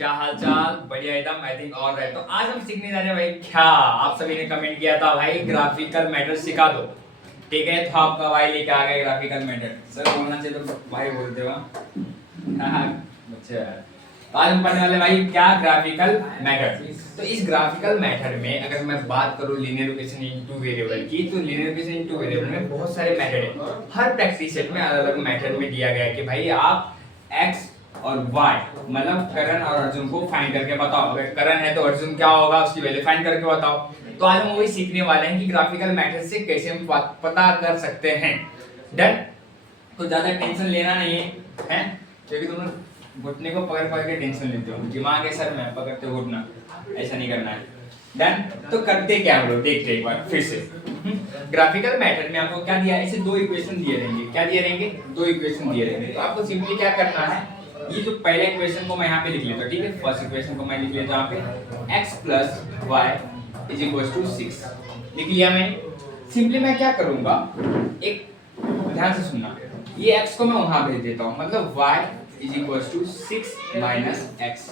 क्या हाल चाल? बढ़िया एकदम। आई थिंक और राइट। तो आज हम सीखने जा रहे हैं भाई क्या, आप सभी ने कमेंट किया था भाई ग्राफिकल मेथड सिखा दो। ठीक है, तो आपका भाई लेके आ गया ग्राफिकल मेथड। सर बोलना चाहिए तो भाई बोलते हो। अच्छा, तो आज हम पढ़ने वाले भाई क्या, ग्राफिकल मेथड। तो इस ग्राफिकल मेथड में अगर मैं बात करूं लीनियर रिग्रेशन इनटू वेरिएबल की, तो लीनियर रिग्रेशन इनटू वेरिएबल में बहुत सारे मेथड है। हर प्रैक्टिस सेट में अलग अलग मेथड में दिया गया है कि भाई आप एक्स और वाई मतलब करण और अर्जुन को फाइंड करके बताओ। अगर करण है तो अर्जुन क्या होगा उसकी वैल्यू फाइंड करके बताओ। तो आज हम वही सीखने वाले हैं कि ग्राफिकल मेथड से कैसे हम पता कर सकते हैं। डन। तो ज्यादा टेंशन लेना नहीं है क्योंकि तुम घुटने को पकड़ पकड़ के टेंशन लेते हो, दिमाग है सर में पकड़ते हो घुटना, ऐसा नहीं करना है। डन। तो करते क्या हम लोग देखते एक बार फिर से। ग्राफिकल मेथड में आपको क्या दिया है, इसे दो इक्वेशन दिए रहेंगे। क्या दिए रहेंगे? दो इक्वेशन दिए रहेंगे। तो आपको सिंपली क्या करना है, ये जो पहले इक्वेशन को मैं यहाँ पे लिख लेता हूँ। ठीक है, फर्स्ट इक्वेशन को मैं लिख लेता हूँ यहाँ पे x plus Y is equal to 6 लिख लिया मैंने। सिंपली मैं क्या करूंगा, एक ध्यान से सुनना, ये x को मैं वहां भेज देता हूँ, मतलब y is equal to 6 minus X,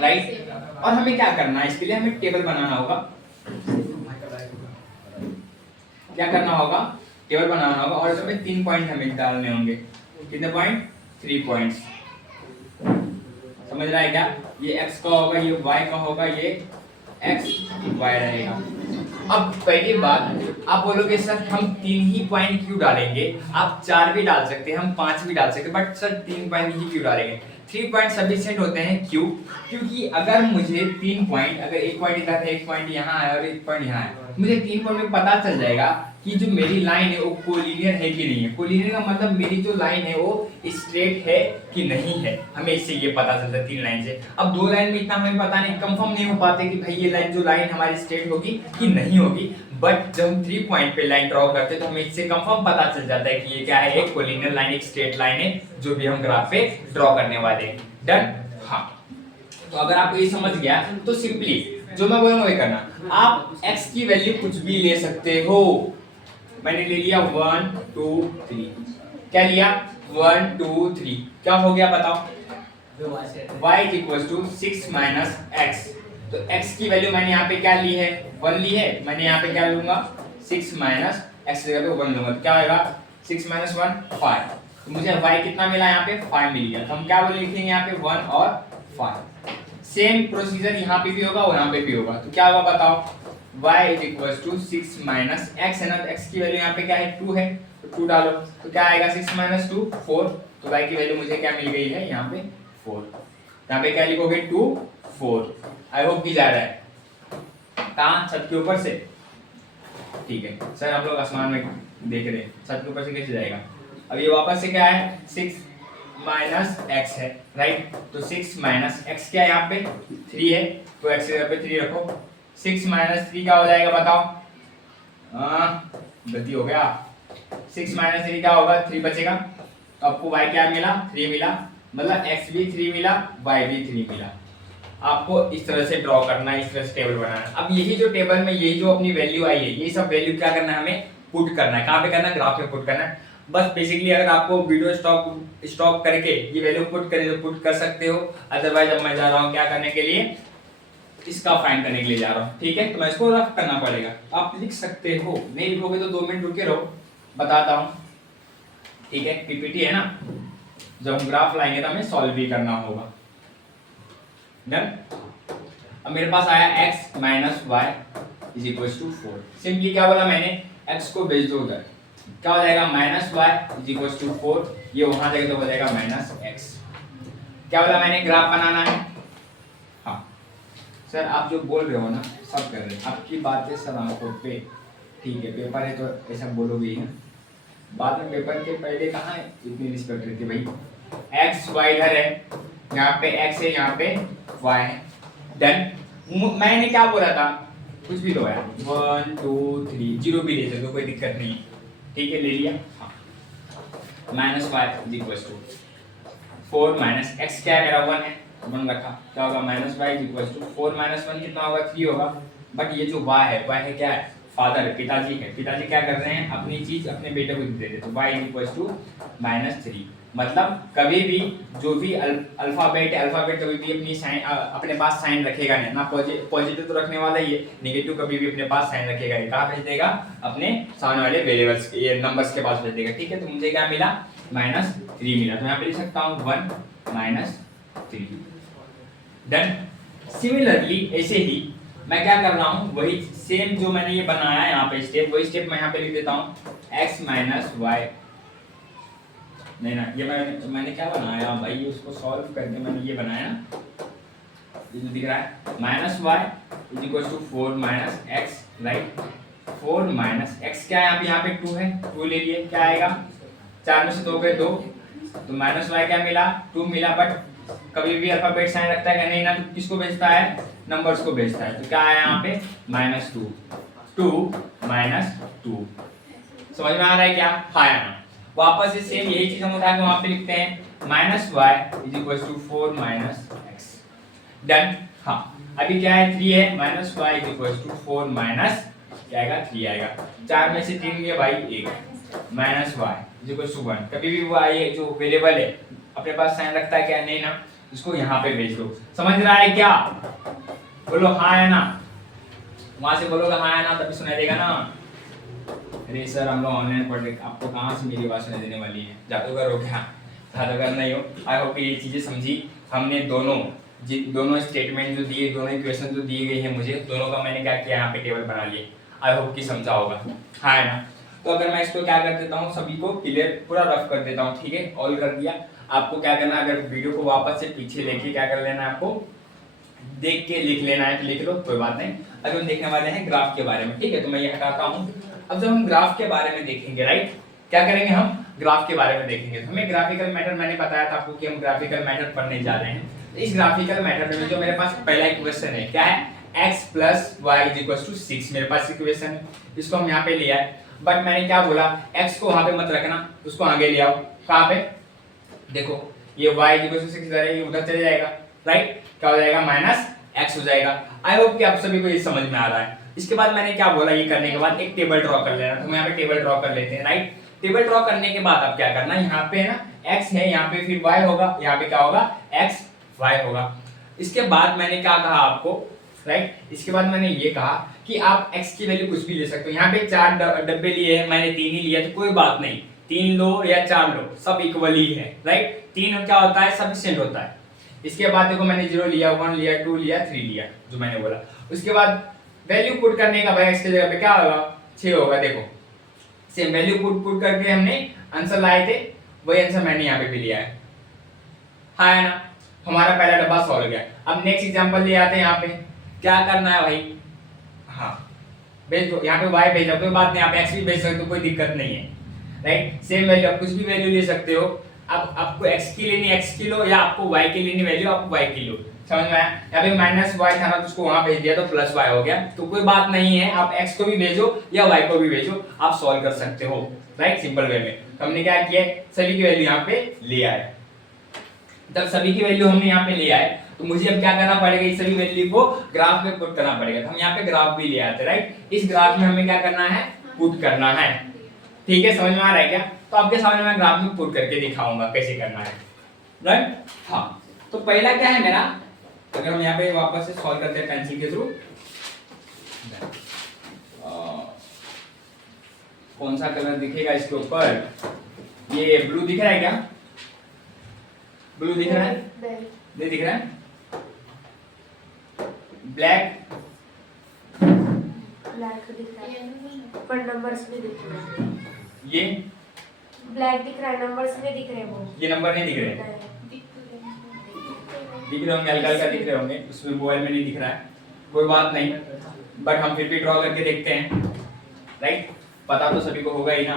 right. और हमें क्या करना है, इसके लिए हमें टेबल बनाना होगा। क्या करना होगा, टेबल बनाना होगा। और इसमें 3 पॉइंट हमें डालने होंगे। कितने पॉइंट? 3 पॉइंट्स। समझ रहा है क्या? ये x का होगा, ये y का होगा, ये x y रहेगा। अब पहली बात आप बोलोगे सर हम 3 ही पॉइंट क्यों डालेंगे, आप 4 भी डाल सकते हैं, हम 5 भी डाल सकते हैं, बट सर 3 पॉइंट ही क्यों डालेंगे? 3 पॉइंट सफिशिएंट होते हैं। क्यों? क्योंकि अगर मुझे 3 पॉइंट, अगर एक पॉइंट इधर है, एक पॉइंट यहाँ है और एक पॉइंट यहाँ है, मुझे 3 पॉइंट में पता चल जाएगा कि जो मेरी लाइन है वो कोलिनियर है कि नहीं है। कोलिनियर का मतलब मेरी जो लाइन है वो स्ट्रेट है कि नहीं है, हमें इससे ये पता चलता है 3 लाइन से। अब 2 लाइन में इतना हमें पता नहीं, कंफर्म नहीं हो पाते कि भाई ये लाइन, जो लाइन हमारी स्ट्रेट होगी कि नहीं होगी। बट जब हम 3 पॉइंट पे लाइन ड्रॉ करते हैं तो हमें इससे कंफर्म पता चल जाता है कि ये क्या है, एक कोलिनियर लाइन, एक स्ट्रेट लाइन है जो भी हम ग्राफ पे ड्रॉ करने वाले हैं। डन। हाँ, तो अगर आपको ये समझ गया तो सिंपली जो मैं बोलूंगा वही करना। आप x की वैल्यू कुछ भी ले सकते हो। मैंने ले लिया 1 2 3। क्या लिया? 1 2 3। क्या हो गया बताओ? y is equal to 6 minus x। तो x की वैल्यू मैंने यहाँ पे क्या ली है? 1 ली है। मैंने यहाँ पे क्या लूंगा? 6 माइनस x जगह पे 1 लूंगा। तो क्या होगा? 6 माइनस 1 5। तो मुझे y कितना मिला यहाँ पे? 5 मिल गया। तो हम क्या बोल लिखेंगे यहाँ पे? 1 और 5। सेम प्रोसीजर यहाँ पे भी होगा और यहाँ पे भी होगा। तो क्या होगा बताओ? y is equal to 6 minus x है ना, तो x की वैल्यू यहाँ पे क्या है? 2 है, तो 2 डालो। तो क्या आएगा? 6 minus 2 4। तो y की वैल्यू मुझे क्या मिल गई है यहाँ पे? 4। यहाँ पे क्या लिखोगे? 2 4। आई होप कि जा रहा है। कहाँ? छत के ऊपर से। ठीक है सर, आप लोग आसमान में देख रहे हैं, छत के ऊपर से कैसे जाएगा? अब ये वापस से क्या है? 6 माइनस एक्स है, राइट। तो 6 माइनस एक्स क्या है यहाँ पे? 3 है, तो एक्स जगह पे 3 रखो। 6 माइनस 3 क्या हो जाएगा बताओ? गलती हो गया। 6 माइनस 3 क्या होगा? 3 बचेगा। तो आपको y क्या मिला? 3 मिला, मतलब x भी 3 मिला, y भी 3 मिला। आपको इस तरह से ड्रॉ करना है, इस तरह से टेबल बनाना है। अब यही जो टेबल में यही जो अपनी वैल्यू आई है, ये सब वैल्यू क्या करना है हमें? पुट करना है। कहाँ पे करना है? ग्राफ में पुट करना है। बस बेसिकली अगर आपको वीडियो स्टॉप करके ये वैल्यू पुट करें तो पुट कर सकते हो। अदरवाइज अब मैं जा रहा हूँ क्या करने के लिए? इसका फाइंड करने के लिए जा रहा हूँ। ठीक है, तो मैं इसको रफ करना पड़ेगा। आप लिख सकते हो, नहीं लिखोगे तो 2 मिनट रुके रहो, बताता हूँ। ठीक है, पीपीटी है ना, जब हम ग्राफ लाएंगे तो हमें सॉल्व भी करना होगा। डन। अब मेरे पास आया x minus Y is equal to 4। Simply क्या बोला मैंने? x को भेज दो उधर, क्या हो जाएगा? Minus Y is equal to 4। ये वहां जाएगा तो हो जाएगा माइनस एक्स। क्या बोला मैंने? ग्राफ बनाना है। हाँ सर, आप जो बोल रहे हो ना सब कर रहे हैं, आपकी बात है सब आंखों पे। ठीक है, पेपर है तो ऐसा बोलोगे ही ना। बाद में पेपर के पहले कहाँ है इतनी रिस्पेक्ट रहती है भाई? एक्स वाई इधर है, यहाँ पे x है, यहाँ पे y है। डन। मैंने क्या बोला था? कुछ भी लो यार, 1 2 3, 0 भी ले सकते हो, कोई दिक्कत नहीं। ठीक है, ले लिया। हाँ, minus Y is equal to 4 minus X क्या है मेरा? 1 है, 1 रखा। क्या होगा? Minus Y is equal to 4 minus 1 कितना होगा? 3 होगा। बट ये जो y है क्या है? फादर है, पिताजी है। पिताजी क्या कर रहे हैं? अपनी चीज अपने बेटे को दे देते, तो y is equal to minus 3। मतलब कभी भी जो भी अल्फाबेट है, अल्फाबेट कभी भी अपनी साइन अपने पास साइन रखेगा नहीं ना, पॉजिटिव तो रखने वाला ही है, नेगेटिव कभी भी अपने पास साइन रखेगा नहीं। कहाँ भेज देगा? अपने सामने वाले वेरिएबल्स ये नंबर्स के पास भेज देगा। ठीक है, तो मुझे क्या मिला? -3 मिला। तो यहाँ पे लिख सकता हूँ 1 - 3। डन। सिमिलरली ऐसे ही मैं क्या कर रहा हूँ, वही सेम जो मैंने ये बनाया है यहाँ पे स्टेप, वही स्टेप मैं यहाँ पे लिख देता हूँ x - y। नहीं ना, ये मैंने क्या बनाया भाई, उसको सॉल्व करके मैंने ये बनाया, ये जो दिख रहा है -y = 4 - x, राइट। 4 - x क्या है? यहाँ पे 2 है, 2 ले लिए, क्या आएगा? 4 में से 2 गए 2, तो -y क्या मिला? 2 मिला। बट कभी भी अल्फाबेट साइन रखता है क्या? नहीं ना, तो किसको भेजता है? नंबर्स को भेजता है। तो क्या आया यहाँ पे? -2, 2 - 2। समझ में आ रहा है क्या? हाँ या ना? वापस से सेम यही चीज हम उठा के वहां पे लिखते हैं -y = 4 - x। डन। हाँ, अभी क्या है? 3 है, -y = 4 - क्या आएगा? 3 आएगा। 4 में से 3 गया भाई 1, -y = 1। कभी भी वो ये जो वेरिएबल है अपने पास साइन रखता है क्या? नहीं ना, इसको यहाँ पे भेज दो। समझ रहा है क्या? बोलो हाँ या ना। वहां से बोलोगे हाँ या ना तभी सुनाई देगा ना। अरे सर हम लोग ऑनलाइन पढ़ रहे, आपको कहाँ से मेरी आवाज सुनाई देने वाली है? जादूगर हो क्या? जादूगर नहीं हो। आई होप ये चीजें समझी हमने। दोनों स्टेटमेंट जो दिए, दोनों इक्वेशन जो दिए गए हैं मुझे, दोनों का मैंने क्या किया, यहाँ पे टेबल बना लिए। आई होप कि समझा होगा, हाँ है ना। तो अगर मैं इसको क्या कर देता हूँ, सभी को क्लियर पूरा रफ कर देता हूँ। ठीक है, ऑल कर दिया। आपको क्या करना है, अगर वीडियो को वापस से पीछे लेके क्या कर लेना है, आपको देख के लिख लेना है तो लिख लो, कोई बात नहीं। अभी हम देखने वाले हैं ग्राफ के बारे में। ठीक है, तो मैं ये हटाता हूँ। अब जब हम ग्राफ के बारे में देखेंगे, राइट, क्या करेंगे हम? ग्राफ के बारे में देखेंगे। तो हमें ग्राफिकल मेथड, मैंने बताया था आपको कि हम ग्राफिकल मेथड पढ़ने जा रहे हैं। तो इस ग्राफिकल मेथड में जो मेरे पास पहला इक्वेशन है, क्या है? x + y = 6 मेरे पास इक्वेशन है। इसको हम यहाँ पे लिया है। बट मैंने क्या बोला, x को वहां पे मत रखना, उसको आगे ले आओ। कहाँ पे? देखो, ये y = 6 इधर है, ये उधर चले जाएगा, राइट। क्या हो जाएगा? -x हो जाएगा। आई होप कि आप सभी को ये समझ में आ रहा है। इसके बाद मैंने क्या बोला, ये करने के बाद एक टेबल ड्रॉ कर लेना। तो हम यहाँ पे टेबल ड्रॉ कर लेते हैं, राइट। टेबल ड्रॉ करने के बाद अब क्या करना, यहाँ पे है ना x है, यहाँ पे फिर y होगा, यहाँ पे क्या होगा? x y होगा। इसके बाद मैंने क्या कहा आपको, राइट, इसके बाद मैंने ये कहा कि आप x की वैल्यू कुछ भी ले सकते हो। यहाँ पे 4 डब्बे लिए हैं, मैंने 3 ही लिया, तो कोई बात नहीं, 3 लो या 4 लो, सब इक्वल ही है, राइट। 3 क्या होता है? सफिशिएंट होता है। इसके बाद देखो, मैंने 0 लिया, 1 लिया, 2 लिया, 3 लिया, जो मैंने बोला। उसके बाद वैल्यू पुट करने का भाई x की जगह पे क्या होगा? 6 होगा। देखो, सेम वैल्यू पुट करके हमने आंसर लाए थे, वही आंसर मैंने यहाँ पे भी लिया है, हाँ है ना। हमारा पहला डब्बा सॉल्व हो गया। अब नेक्स्ट एग्जांपल ले आते हैं। यहाँ पे क्या करना है भाई? हाँ, भेज दो, यहाँ पे y भेज दो, कोई बात नहीं, आप x भी भेज सकते हो, कोई दिक्कत नहीं है, राइट। सेम वैल्यू, आप कुछ भी वैल्यू ले सकते हो। अब आपको x की लेनी x की लो, या आपको y की लेनी वैल्यू आपको y की लो। समझ में आया? यहाँ पे -y था ना, तो उसको वहां भेज दिया तो +y हो गया, तो कोई बात नहीं है, आप x को भी भेजो या y को भी भेजो, आप सॉल्व कर सकते हो, राइट, सिंपल वे में। तो हमने क्या किया, सभी की वैल्यू यहाँ पे ले आए। जब सभी की वैल्यू हमने यहाँ पे ले आए, तो मुझे अब क्या करना पड़ेगा, इस सभी वैल्यू को ग्राफ में पुट करना पड़ेगा। तो हम यहाँ पे ग्राफ भी ले आते, राइट। इस ग्राफ में हमें क्या करना है? पुट करना है। ठीक है, समझ में आ रहा है क्या? तो आपके सामने मैं ग्राफ में पुट करके दिखाऊंगा कैसे करना है, राइट। हाँ, तो पहला क्या है मेरा, अगर हम यहाँ पे वापस से सॉल्व करते हैं पेंसिल के थ्रू, कौन सा कलर दिखेगा इसके ऊपर? ये ब्लू दिख रहा है क्या? ब्लू दिख रहा है? नहीं दिख रहा है? ब्लैक दिख रहा है, पर नंबर्स भी दिख रहे हैं। ये ब्लैक दिख रहा है, नंबर्स में दिख रहे हैं वो। ये नंबर नहीं दिख रहे हैं? दिख रहे होंगे, हल्का हल्का दिख रहे होंगे, उसमें मोबाइल में नहीं दिख रहा है, कोई बात नहीं, बट हम फिर भी ड्रॉ करके देखते हैं, राइट। पता तो सभी को होगा ही ना।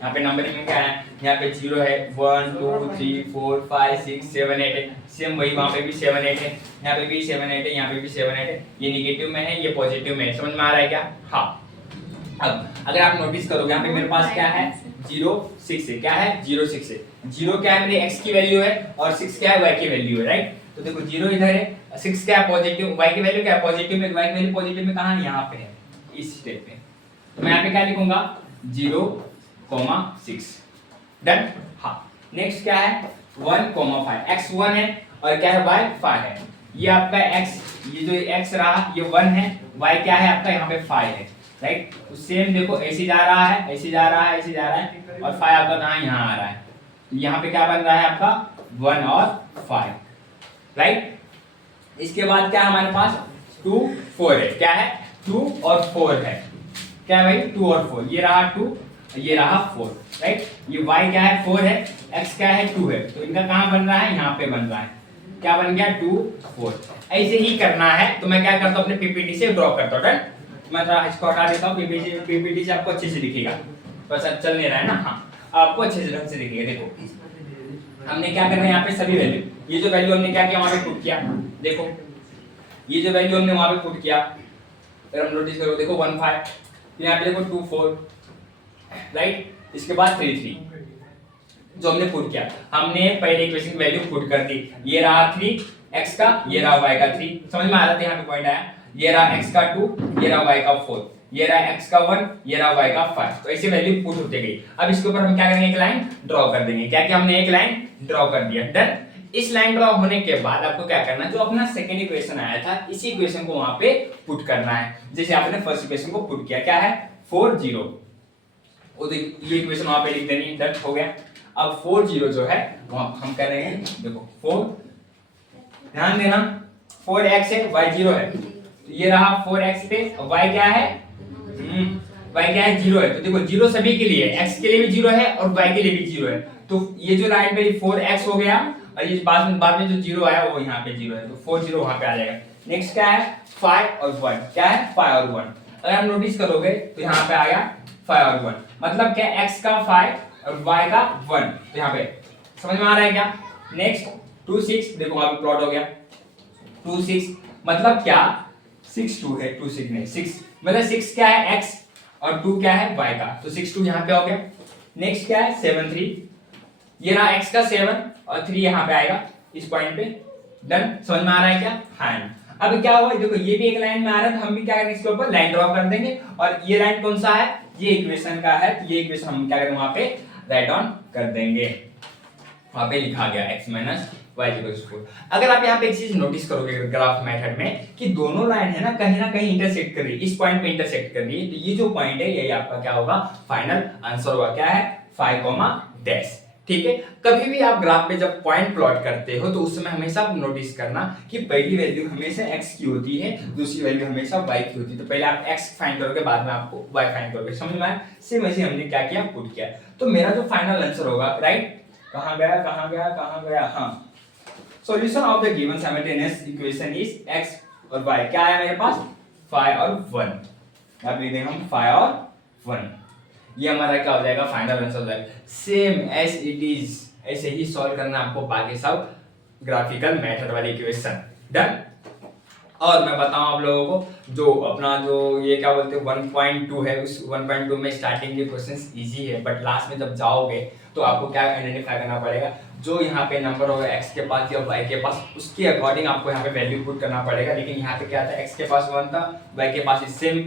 यहाँ पे नंबरिंग में क्या है, यहाँ पे 0 है, 1 2 3 4 5 6 7 8 है, सेम वही वहाँ पे भी 7 8 है, यहाँ पे भी 7 8 है, यहाँ पे भी 7 8 है। ये नेगेटिव में है, ये पॉजिटिव में है, समझ में आ रहा है क्या? हाँ। अब अगर आप नोटिस करोगे, यहाँ पे मेरे पास क्या है, 0 6 है, क्या है, 0 6 है। 0 क्या है, मेरी x की वैल्यू है, और 6 क्या है, y की वैल्यू है, राइट। तो देखो 0 इधर है, 6 क्या है, पॉजिटिव, y की वैल्यू क्या है, पॉजिटिव में, y की वैल्यू पॉजिटिव में कहाँ है, यहाँ पे है, इस स्टेप पे। तो मैं यहाँ पे क्या लिखूंगा, 0, 6। डन। हाँ, नेक्स्ट क्या है 1,5, x 1 है और क्या है y 5 है। ये आपका x, ये जो x रहा ये 1 है, y क्या है आपका यहाँ पे 5 है, राइट। तो सेम देखो ऐसे जा रहा है, ऐसे जा रहा है, ऐसे जा रहा है और 5 आपका कहाँ यहाँ आ रहा है। तो यहाँ पे क्या बन रहा है आपका 1 और 5, राइट। इसके बाद क्या हमारे पास 2 4 है, क्या है 2 और 4 है, क्या भाई 2 और 4, ये रहा 2 ये रहा 4, राइट। ये y क्या है 4 है, x क्या है 2 है, तो इनका कहाँ बन रहा है यहाँ पे बन रहा है, क्या बन गया 2 4। ऐसे ही करना है तो मैं क्या करता हूँ अपने पीपीटी से ड्रॉ करता हूँ, डन। मैं थोड़ा इसको हटा देता हूँ, पीपीटी से आपको अच्छे से दिखेगा, बस अब चल नहीं रहा है ना, हाँ आपको अच्छे से ढंग से दिखेगा। देखो हमने क्या करना है यहाँ पे सभी वैल्यू, ये जो वैल्यू हमने क्या किया वहाँ पे पुट किया, देखो ये जो वैल्यू हमने वहाँ पे पुट किया, अगर हम नोटिस करो देखो 1 5, यहाँ पे देखो 2 4, राइट। इसके बाद 3 3 जो हमने पुट किया, हमने पहले इक्वेशन की वैल्यू पुट कर दी, ये रहा 3 x का, ये रहा y का 3, समझ में आ रहा था यहाँ पे पॉइंट आया, ये रहा x का 2, ये रहा y का 4, ये रहा x का 1, ये रहा y का 5, तो ऐसे वैल्यू पुट होते गई। अब इसके ऊपर हम क्या करेंगे, एक लाइन ड्रॉ कर देंगे, क्या कि हमने एक लाइन ड्रॉ कर दिया, डन। इस लाइन ड्रॉ होने के बाद आपको क्या करना है, जो अपना सेकंड इक्वेशन आया था इसी इक्वेशन को वहां पे पुट करना है, जैसे आपने फर्स्ट इक्वेशन को पुट किया, क्या है 4 0, ये इक्वेशन वहां पे लिख देनी, डन हो गया। अब 4 0 जो है हम कर रहे हैं, देखो 4, ध्यान देना 4x है y 0 है, तो ये रहा 4x पे y क्या है y क्या है 0 है, तो देखो 0 सभी के लिए, x के लिए भी 0 है और y के लिए भी 0 है, तो ये जो लाइन पे 4x हो गया और ये बाद में जो 0 आया वो यहाँ पे 0 है, तो 4 0 वहां पे आ जाएगा। नेक्स्ट क्या है 5 और 1, क्या है 5 और 1, अगर आप नोटिस करोगे तो यहाँ पे आया 5 और 1, मतलब क्या x का 5 और y का 1, तो यहाँ पे समझ में आ रहा है क्या। नेक्स्ट 2 6, देखो वहां पे प्लॉट हो गया 2 6, मतलब क्या 6 2 है, 2 6 नहीं 6, मतलब 6 क्या है x और 2 क्या है y का, तो 6 2 यहाँ पे हो गया। नेक्स्ट क्या है 7 3, ये रहा x का 7 और 3 यहाँ पे आएगा इस पॉइंट पे, डन। समझ में आ रहा है क्या, हाँ। अब क्या हुआ देखो ये भी एक लाइन में आ रहा है, तो हम भी क्या करेंगे इसके ऊपर लाइन ड्रॉ कर देंगे, और ये लाइन कौन सा है, ये इक्वेशन का है, तो ये इक्वेशन हम क्या करेंगे वहां पे राइट डाउन कर देंगे, वहां पे लिखा गया x माइनस y इक्वल्स 4। अगर आप यहाँ पे एक चीज नोटिस करोगे ग्राफ मेथड में कि दोनों लाइन है ना कहीं इंटरसेक्ट कर रही है, इस पॉइंट पे इंटरसेक्ट कर रही है, तो ये जो पॉइंट है यही आपका क्या होगा फाइनल आंसर होगा, क्या है 5 डैश, ठीक है। कभी भी आप ग्राफ पे जब पॉइंट प्लॉट करते हो तो उस समय हमेशा नोटिस करना कि पहली वैल्यू हमेशा x की होती है, दूसरी वैल्यू हमेशा y की होती है, तो पहले आप x फाइंड करोगे बाद में आपको y फाइंड करोगे, समझ में आया। सेम ऐसे हमने क्या किया पुट किया, तो मेरा जो फाइनल आंसर होगा राइट, कहां गया, हाँ, solution of the given simultaneous equation is x और y, क्या आया मेरे पास 5 और 1, अब लिख देंगे हम 5 और 1, ये हमारा क्या हो जाएगा फाइनल आंसर हो जाएगा। सेम एज इट इज ऐसे ही सॉल्व करना आपको बाकी सब ग्राफिकल मेथड वाली इक्वेशन, डन। और मैं बताऊं आप लोगों को जो अपना जो ये क्या बोलते हैं 1.2 है, उस 1.2 में स्टार्टिंग के क्वेश्चंस इजी है, बट लास्ट में जब जाओगे तो आपको क्या आइडेंटिफाई करना पड़ेगा, जो यहाँ पे नंबर होगा x के पास या y के पास उसके अकॉर्डिंग आपको यहाँ पे वैल्यू पुट करना पड़ेगा। लेकिन यहाँ पे क्या था x के पास 1 था, y के पास सेम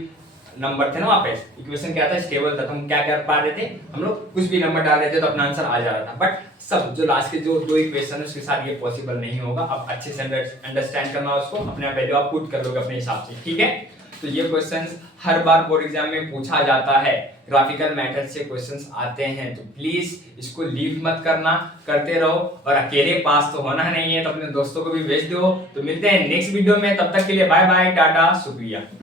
नंबर थे ना, वहाँ पे इक्वेशन क्या था स्टेबल था, तो हम क्या कर पा रहे थे, हम लोग कुछ भी नंबर डाल रहे थे तो अपना आंसर आ जा रहा था। बट सब जो लास्ट के जो दो इक्वेशन है उसके साथ ये पॉसिबल नहीं होगा, आप अच्छे से अंडरस्टैंड करना उसको, अपने वैल्यू आप पुट कर लोगे अपने हिसाब से, ठीक है। तो ये क्वेश्चंस हर बार बोर्ड एग्जाम में पूछा जाता है, ग्राफिकल मेथड से क्वेश्चंस आते हैं, तो प्लीज इसको लीव मत करना, करते रहो, और अकेले पास तो होना नहीं है, तो अपने दोस्तों को भी भेज दो। तो मिलते हैं नेक्स्ट वीडियो में, तब तक के लिए बाय बाय, टाटा, शुक्रिया।